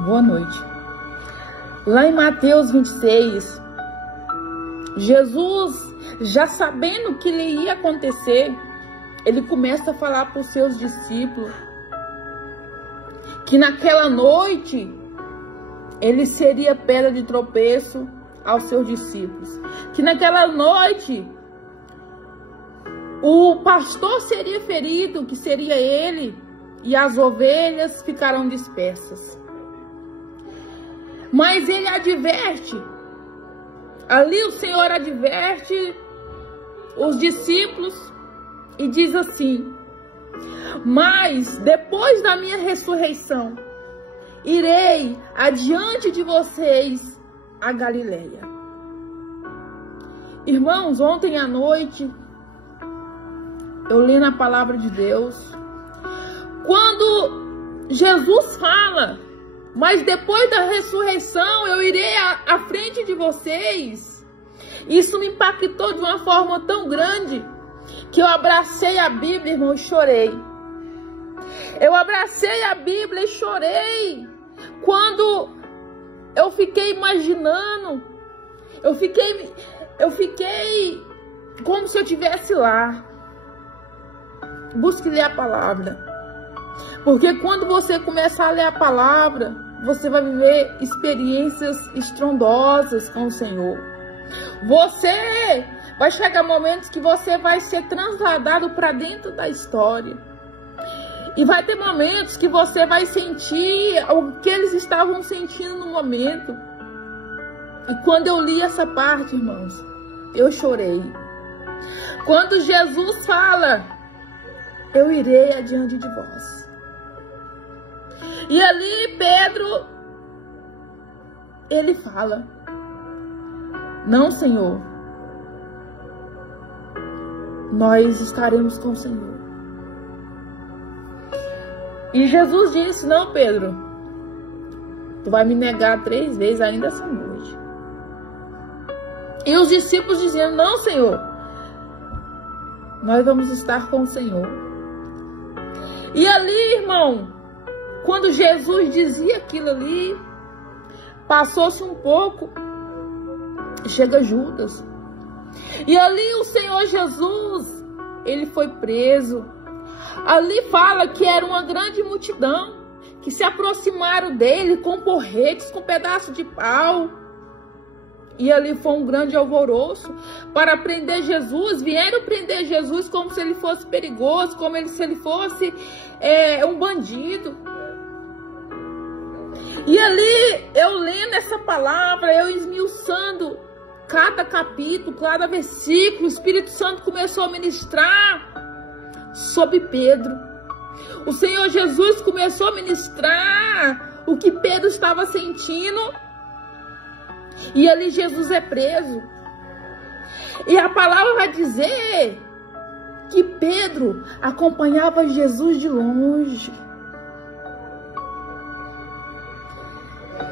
Boa noite. Lá em Mateus 26, Jesus, já sabendo o que lhe ia acontecer, ele começa a falar para os seus discípulos que naquela noite ele seria pedra de tropeço aos seus discípulos. Que naquela noite o pastor seria ferido, que seria ele, e as ovelhas ficarão dispersas. Mas ele adverte, ali o Senhor adverte os discípulos e diz assim: mas depois da minha ressurreição, irei adiante de vocês a Galileia. Irmãos, ontem à noite eu li na palavra de Deus, quando Jesus fala, mas depois da ressurreição eu irei à frente de vocês. Isso me impactou de uma forma tão grande que eu abracei a Bíblia, irmão, e chorei. Eu abracei a Bíblia e chorei quando eu fiquei imaginando, eu fiquei como se eu estivesse lá. Busque ler a palavra, porque quando você começar a ler a palavra, você vai viver experiências estrondosas com o Senhor. Você vai chegar momentos que você vai ser transladado para dentro da história. E vai ter momentos que você vai sentir o que eles estavam sentindo no momento. E quando eu li essa parte, irmãos, eu chorei. Quando Jesus fala: eu irei adiante de vós. E ali Pedro, ele fala: não, Senhor, nós estaremos com o Senhor. E Jesus disse: não, Pedro, tu vai me negar 3 vezes ainda essa noite. E os discípulos diziam: não, Senhor, nós vamos estar com o Senhor. E ali, irmão, quando Jesus dizia aquilo ali, passou-se um pouco, chega Judas. E ali o Senhor Jesus, ele foi preso. Ali fala que era uma grande multidão que se aproximaram dele com porretes, com pedaço de pau. E ali foi um grande alvoroço para prender Jesus. Vieram prender Jesus como se ele fosse perigoso, como se ele fosse um bandido. E ali, eu lendo essa palavra, eu esmiuçando cada capítulo, cada versículo, o Espírito Santo começou a ministrar sobre Pedro. O Senhor Jesus começou a ministrar o que Pedro estava sentindo. E ali Jesus é preso. E a palavra vai dizer que Pedro acompanhava Jesus de longe.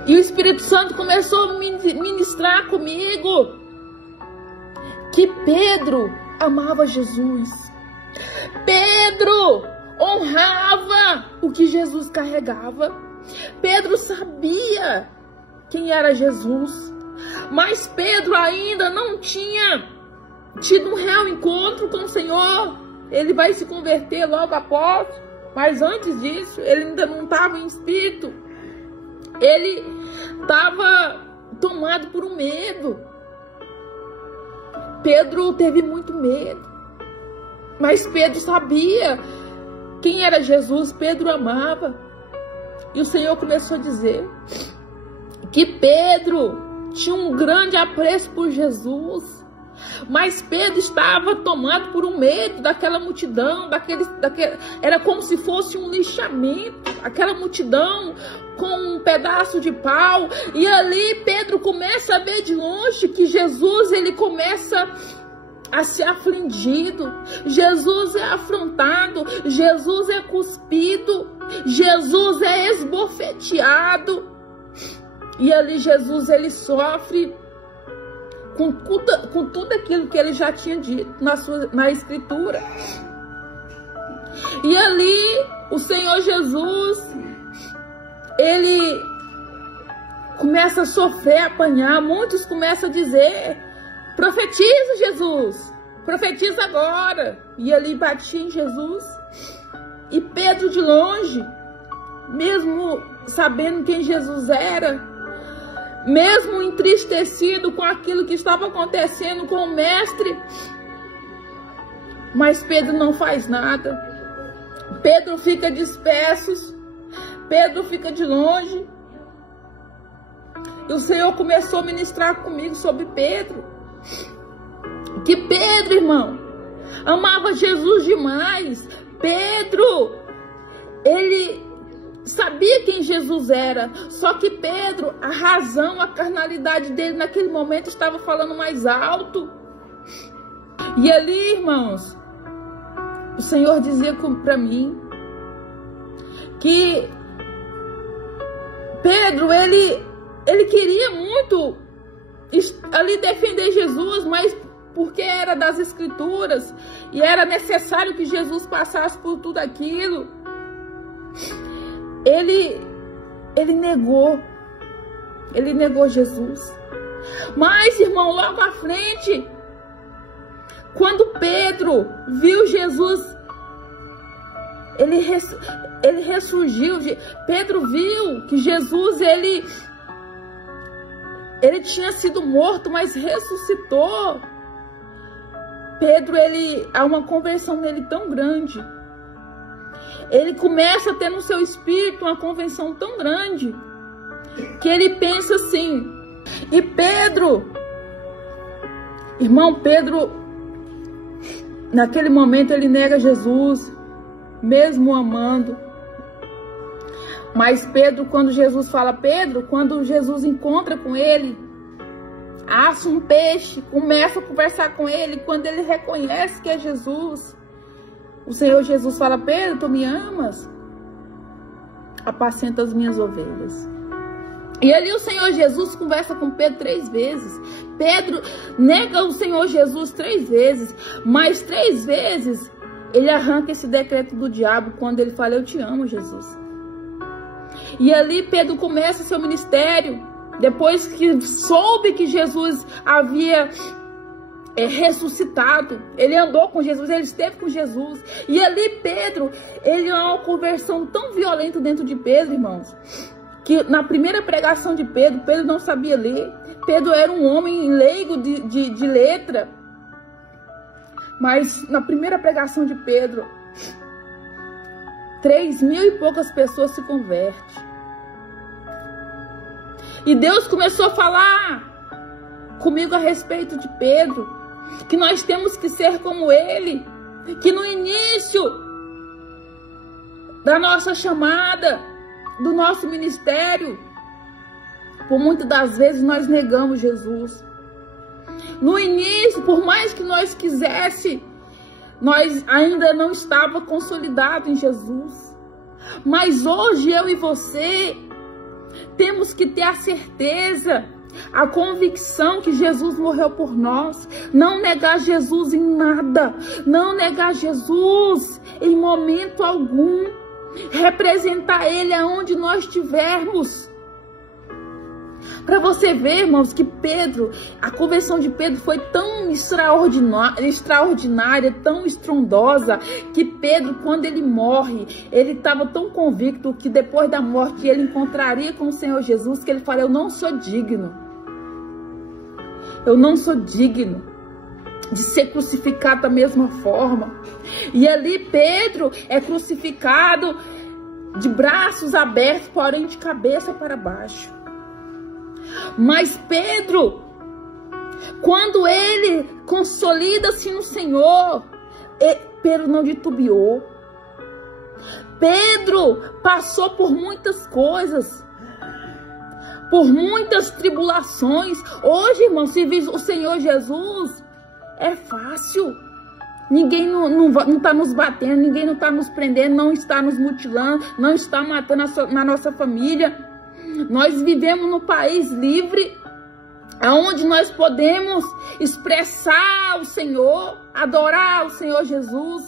E o Espírito Santo começou a ministrar comigo que Pedro amava Jesus. Pedro honrava o que Jesus carregava. Pedro sabia quem era Jesus. Mas Pedro ainda não tinha tido um real encontro com o Senhor. Ele vai se converter logo após. Mas antes disso, ele ainda não estava em espírito. Ele estava tomado por um medo. Pedro teve muito medo. Mas Pedro sabia quem era Jesus. Pedro amava. E o Senhor começou a dizer que Pedro tinha um grande apreço por Jesus. Mas Pedro estava tomado por um medo daquela multidão, era como se fosse um lixamento, aquela multidão com um pedaço de pau. E ali Pedro começa a ver de longe que Jesus, ele começa a ser afligido, Jesus é afrontado, Jesus é cuspido, Jesus é esbofeteado. E ali Jesus, ele sofre com tudo aquilo que ele já tinha dito na Escritura. E ali o Senhor Jesus, ele começa a sofrer, a apanhar. Muitos começam a dizer: profetiza, Jesus, profetiza agora. E ali batia em Jesus. E Pedro, de longe, mesmo sabendo quem Jesus era, mesmo entristecido com aquilo que estava acontecendo com o mestre, mas Pedro não faz nada. Pedro fica disperso, Pedro fica de longe. E o Senhor começou a ministrar comigo sobre Pedro. Que Pedro, irmão, amava Jesus demais. Pedro, ele sabia quem Jesus era. Só que Pedro, a razão, a carnalidade dele naquele momento estava falando mais alto. E ali, irmãos, o Senhor dizia para mim que Pedro, ele queria muito ali defender Jesus, mas porque era das Escrituras e era necessário que Jesus passasse por tudo aquilo, ele negou Jesus. Mas, irmão, logo à frente, quando Pedro viu Jesus, ele ressurgiu. Pedro viu que Jesus, ele tinha sido morto, mas ressuscitou. Pedro, há uma conversão nele tão grande. Ele começa a ter no seu espírito uma convenção tão grande, que ele pensa assim. E Pedro, irmão, Pedro, naquele momento ele nega Jesus, mesmo amando. Mas Pedro, quando Jesus fala, quando Jesus encontra com ele, assa um peixe, começa a conversar com ele. Quando ele reconhece que é Jesus, o Senhor Jesus fala: Pedro, tu me amas? Apacenta as minhas ovelhas. E ali o Senhor Jesus conversa com Pedro 3 vezes. Pedro nega o Senhor Jesus 3 vezes, mas 3 vezes ele arranca esse decreto do diabo quando ele fala: eu te amo, Jesus. E ali Pedro começa seu ministério. Depois que soube que Jesus havia ressuscitado, ele andou com Jesus, ele esteve com Jesus. E ali Pedro, ele é uma conversão tão violenta dentro de Pedro, irmãos, que na primeira pregação de Pedro, Pedro não sabia ler. Pedro era um homem leigo de letra. Mas na primeira pregação de Pedro, 3.000 e poucas pessoas se convertem. E Deus começou a falar comigo a respeito de Pedro, que nós temos que ser como ele, que no início da nossa chamada, do nosso ministério, por muitas das vezes nós negamos Jesus. No início, por mais que nós quisesse, nós ainda não estava consolidado em Jesus. Mas hoje eu e você temos que ter a certeza, a convicção que Jesus morreu por nós. Não negar Jesus em nada. Não negar Jesus em momento algum. Representar Ele aonde nós estivermos. Para você ver, irmãos, que Pedro, a conversão de Pedro foi tão extraordinária, tão estrondosa, que Pedro, quando ele morre, ele estava tão convicto que depois da morte ele encontraria com o Senhor Jesus, que ele fala: eu não sou digno. Eu não sou digno de ser crucificado da mesma forma. E ali Pedro é crucificado de braços abertos, porém de cabeça para baixo. Mas Pedro, quando ele consolida-se no Senhor, Pedro não titubeou. Pedro passou por muitas coisas, por muitas tribulações. Hoje, irmão, se vir o Senhor Jesus, é fácil. Ninguém não está nos batendo, ninguém não está nos prendendo, não está nos mutilando, não está matando na nossa família. Nós vivemos num país livre, onde nós podemos expressar o Senhor, adorar o Senhor Jesus.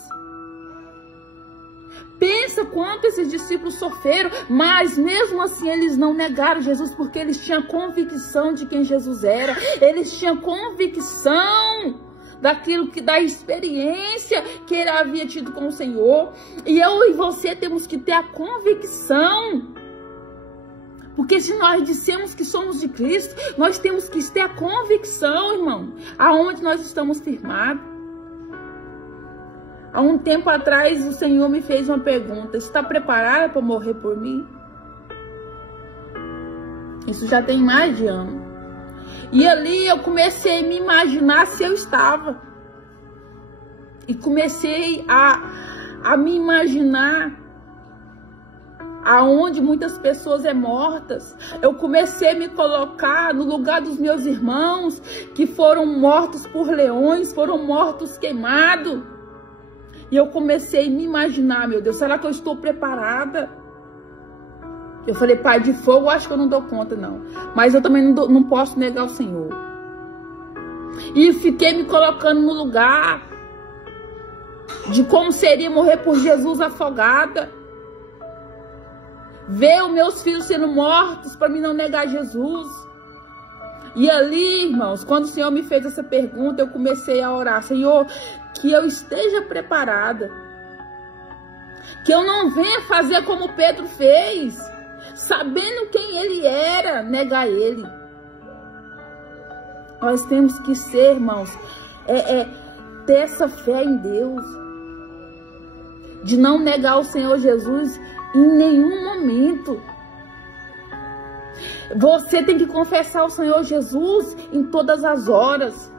Pensa quanto esses discípulos sofreram, mas mesmo assim eles não negaram Jesus, porque eles tinham convicção de quem Jesus era. Eles tinham convicção da experiência que ele havia tido com o Senhor. E eu e você temos que ter a convicção. Porque se nós dissemos que somos de Cristo, nós temos que ter a convicção, irmão, aonde nós estamos firmados. Há um tempo atrás, o Senhor me fez uma pergunta: está preparada para morrer por mim? Isso já tem mais de ano. E ali eu comecei a me imaginar se eu estava. E comecei a me imaginar aonde muitas pessoas é mortas. Eu comecei a me colocar no lugar dos meus irmãos que foram mortos por leões, foram mortos queimados. E eu comecei a me imaginar, meu Deus, será que eu estou preparada? Eu falei, Pai de fogo, eu acho que eu não dou conta, não. Mas eu também não posso negar o Senhor. E fiquei me colocando no lugar de como seria morrer por Jesus afogada. Ver os meus filhos sendo mortos para mim não negar Jesus. E ali, irmãos, quando o Senhor me fez essa pergunta, eu comecei a orar: Senhor, que eu esteja preparada. Que eu não venha fazer como Pedro fez, sabendo quem ele era, negar ele. Nós temos que ser, irmãos, ter essa fé em Deus, de não negar o Senhor Jesus em nenhum momento. Você tem que confessar o Senhor Jesus em todas as horas.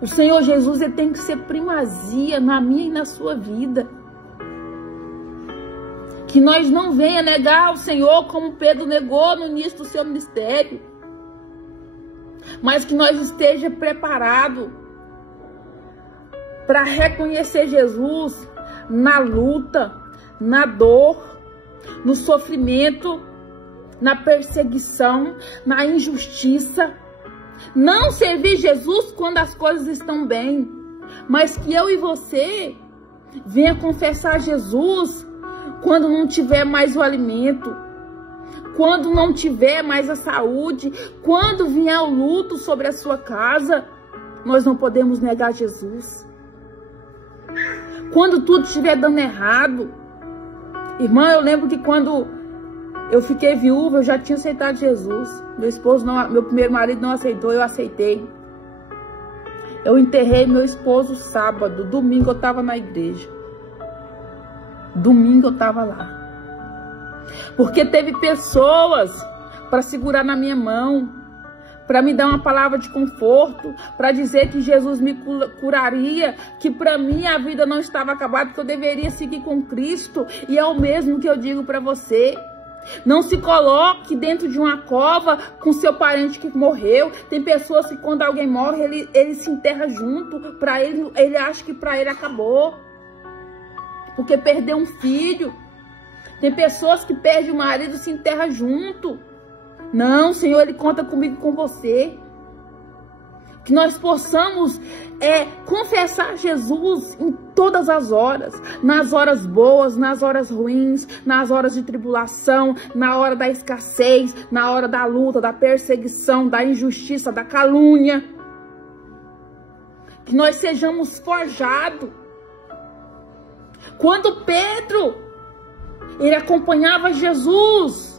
O Senhor Jesus, ele tem que ser primazia na minha e na sua vida. Que nós não venha negar o Senhor como Pedro negou no início do seu ministério. Mas que nós esteja preparado para reconhecer Jesus na luta, na dor, no sofrimento, na perseguição, na injustiça. Não servir Jesus quando as coisas estão bem, mas que eu e você venha confessar Jesus quando não tiver mais o alimento, quando não tiver mais a saúde, quando vier o luto sobre a sua casa. Nós não podemos negar Jesus. Quando tudo estiver dando errado. Irmã, eu lembro que quando eu fiquei viúva, eu já tinha aceitado Jesus. Meu esposo não, meu primeiro marido não aceitou, eu aceitei. Eu enterrei meu esposo sábado, domingo eu estava na igreja. Domingo eu estava lá. Porque teve pessoas para segurar na minha mão, para me dar uma palavra de conforto, para dizer que Jesus me curaria, que para mim a vida não estava acabada, que eu deveria seguir com Cristo. E é o mesmo que eu digo para você. Não se coloque dentro de uma cova com seu parente que morreu. Tem pessoas que quando alguém morre, ele se enterra junto. Para ele acha que para ele acabou, porque perdeu um filho. Tem pessoas que perdem o marido e se enterra junto. Não, Senhor, Ele conta comigo e com você. Que nós possamos confessar Jesus em todas as horas. Nas horas boas, nas horas ruins, nas horas de tribulação, na hora da escassez, na hora da luta, da perseguição, da injustiça, da calúnia. Que nós sejamos forjados. Quando Pedro, ele acompanhava Jesus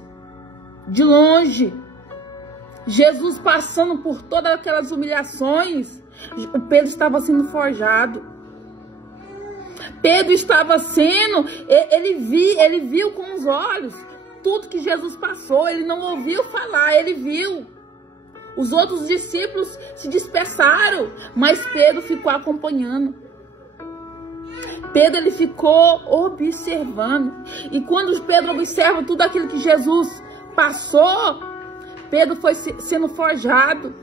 de longe, Jesus passando por todas aquelas humilhações, o Pedro estava sendo forjado. Pedro estava sendo, ele viu com os olhos tudo que Jesus passou. Ele não ouviu falar, ele viu. Os outros discípulos se dispersaram, mas Pedro ficou acompanhando. Pedro, ele ficou observando. E quando Pedro observa tudo aquilo que Jesus passou, Pedro foi sendo forjado,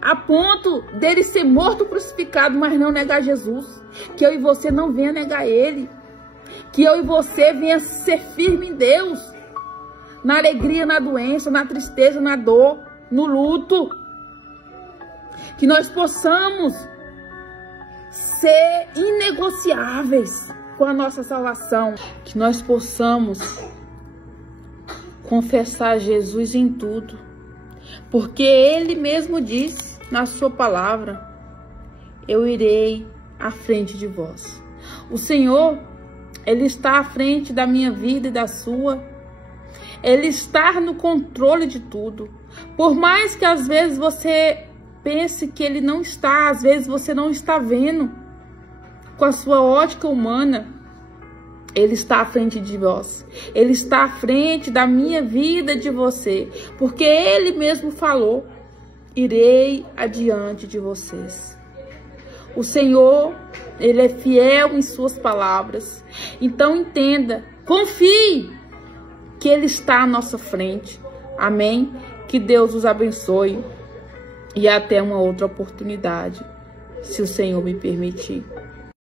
a ponto dele ser morto, crucificado, mas não negar Jesus. Que eu e você não venha negar ele. Que eu e você venha ser firme em Deus, na alegria, na doença, na tristeza, na dor, no luto. Que nós possamos ser inegociáveis com a nossa salvação. Que nós possamos confessar Jesus em tudo, porque Ele mesmo diz na sua palavra: eu irei à frente de vós. O Senhor, Ele está à frente da minha vida e da sua. Ele está no controle de tudo. Por mais que às vezes você pense que Ele não está, às vezes você não está vendo com a sua ótica humana, Ele está à frente de vós. Ele está à frente da minha vida e de você. Porque Ele mesmo falou: irei adiante de vocês. O Senhor, Ele é fiel em suas palavras. Então entenda, confie que Ele está à nossa frente. Amém? Que Deus os abençoe. E até uma outra oportunidade, se o Senhor me permitir.